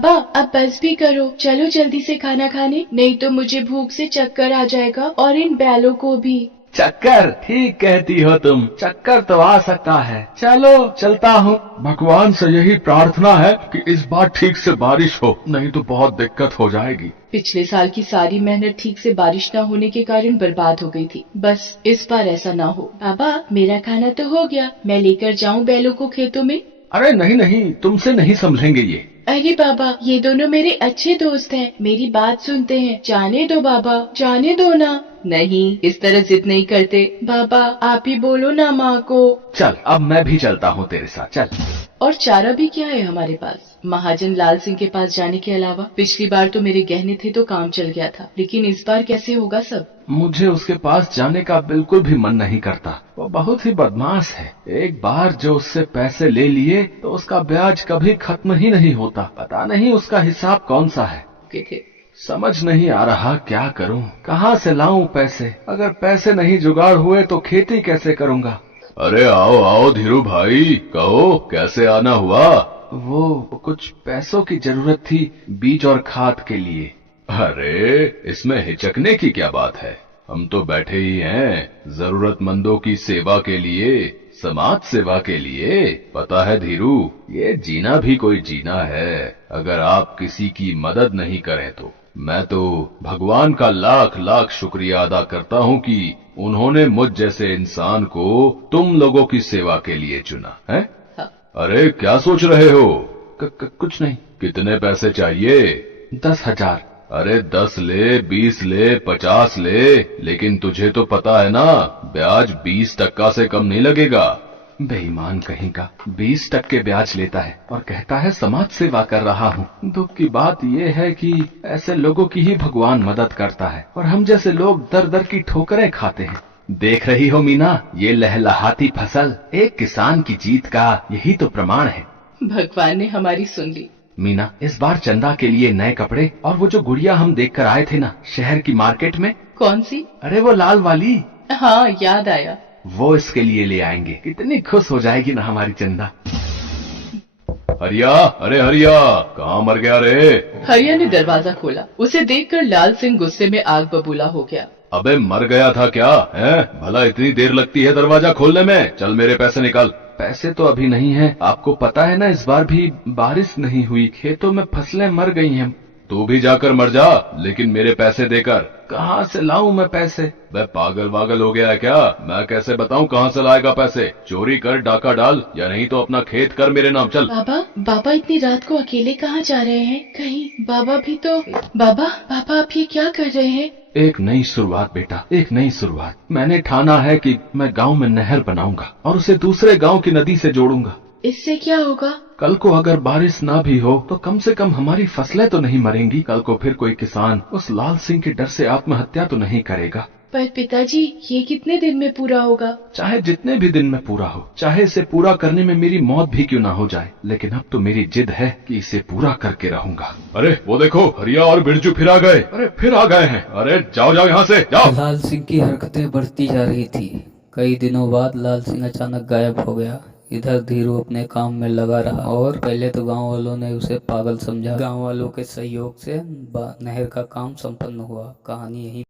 बाबा अब बस भी करो, चलो जल्दी से खाना खाने, नहीं तो मुझे भूख से चक्कर आ जाएगा और इन बैलों को भी। चक्कर? ठीक कहती हो तुम, चक्कर तो आ सकता है। चलो चलता हूँ। भगवान से यही प्रार्थना है कि इस बार ठीक से बारिश हो, नहीं तो बहुत दिक्कत हो जाएगी। पिछले साल की सारी मेहनत ठीक से बारिश न होने के कारण बर्बाद हो गई थी। बस इस बार ऐसा ना हो। बाबा मेरा खाना तो हो गया, मैं लेकर जाऊं बैलों को खेतों में? अरे नहीं नहीं, तुमसे नहीं संभलेंगे ये। अरे बाबा ये दोनों मेरे अच्छे दोस्त हैं, मेरी बात सुनते हैं, जाने दो बाबा, जाने दो ना। नहीं इस तरह जिद नहीं करते। बाबा आप ही बोलो ना माँ को। चल अब मैं भी चलता हूँ तेरे साथ, चल। और चारा भी क्या है हमारे पास महाजन लाल सिंह के पास जाने के अलावा? पिछली बार तो मेरे गहने थे तो काम चल गया था, लेकिन इस बार कैसे होगा सब? मुझे उसके पास जाने का बिल्कुल भी मन नहीं करता। वो बहुत ही बदमाश है। एक बार जो उससे पैसे ले लिए तो उसका ब्याज कभी खत्म ही नहीं होता। पता नहीं उसका हिसाब कौन सा है। के थे। समझ नहीं आ रहा क्या करूं, कहां से लाऊं पैसे। अगर पैसे नहीं जुगाड़ हुए तो खेती कैसे करूंगा। अरे आओ आओ धीरू भाई, कहो कैसे आना हुआ। वो कुछ पैसों की जरूरत थी, बीज और खाद के लिए। अरे इसमें हिचकने की क्या बात है, हम तो बैठे ही हैं जरूरतमंदों की सेवा के लिए, समाज सेवा के लिए। पता है धीरू, ये जीना भी कोई जीना है। अगर आप किसी की मदद नहीं करें तो मैं तो भगवान का लाख लाख शुक्रिया अदा करता हूँ कि उन्होंने मुझ जैसे इंसान को तुम लोगों की सेवा के लिए चुना है। हाँ। अरे क्या सोच रहे हो? कुछ नहीं। कितने पैसे चाहिए? 10,000। अरे 10 ले, 20 ले, 50 ले, लेकिन तुझे तो पता है ना ब्याज 20% से कम नहीं लगेगा। बेईमान कहीं का, 20% ब्याज लेता है और कहता है समाज सेवा कर रहा हूँ। दुख की बात यह है कि ऐसे लोगों की ही भगवान मदद करता है और हम जैसे लोग दर दर की ठोकरें खाते हैं। देख रही हो मीना, ये लहलहाती फसल एक किसान की जीत का यही तो प्रमाण है। भगवान ने हमारी सुन ली। मीना इस बार चंदा के लिए नए कपड़े और वो जो गुड़िया हम देख कर आए थे ना शहर की मार्केट में। कौन सी? अरे वो लाल वाली। हाँ याद आया। वो इसके लिए ले आएंगे, कितनी खुश हो जाएगी ना हमारी चंदा। हरिया, अरे हरिया, कहाँ मर गया रे? हरिया ने दरवाजा खोला, उसे देखकर लाल सिंह गुस्से में आग बबूला हो गया। अबे मर गया था क्या है? भला इतनी देर लगती है दरवाजा खोलने में? चल मेरे पैसे निकाल। पैसे तो अभी नहीं है, आपको पता है ना इस बार भी बारिश नहीं हुई, खेतों में फसलें मर गई हैं। तू भी जाकर मर जा, लेकिन मेरे पैसे देकर। कहाँ से लाऊं मैं पैसे? मैं पागल वागल हो गया है क्या? मैं कैसे बताऊं कहाँ से लाएगा पैसे? चोरी कर, डाका डाल, या नहीं तो अपना खेत कर मेरे नाम। चल। बाबा बाबा इतनी रात को अकेले कहाँ जा रहे हैं? कहीं बाबा भी तो। बाबा बाबा आप ये क्या कर रहे हैं? एक नई शुरुआत बेटा, एक नई शुरुआत। मैंने ठाना है कि मैं गांव में नहर बनाऊंगा और उसे दूसरे गांव की नदी से जोड़ूंगा। इससे क्या होगा? कल को अगर बारिश ना भी हो तो कम से कम हमारी फसलें तो नहीं मरेंगी। कल को फिर कोई किसान उस लाल सिंह के डर से आत्महत्या तो नहीं करेगा। पर पिताजी ये कितने दिन में पूरा होगा? चाहे जितने भी दिन में पूरा हो, चाहे इसे पूरा करने में मेरी मौत भी क्यों ना हो जाए, लेकिन अब तो मेरी जिद है कि इसे पूरा करके रहूंगा। अरे वो देखो, हरिया और बिरजू फिर आ गए। अरे फिर आ गए हैं। अरे जाओ जाओ यहाँ से जाओ। लाल सिंह की हरकतें बढ़ती जा रही थी। कई दिनों बाद लाल सिंह अचानक गायब हो गया। इधर धीरू अपने काम में लगा रहा और पहले तो गांव वालों ने उसे पागल समझा। गांव वालों के सहयोग से नहर का काम संपन्न हुआ। कहानी यही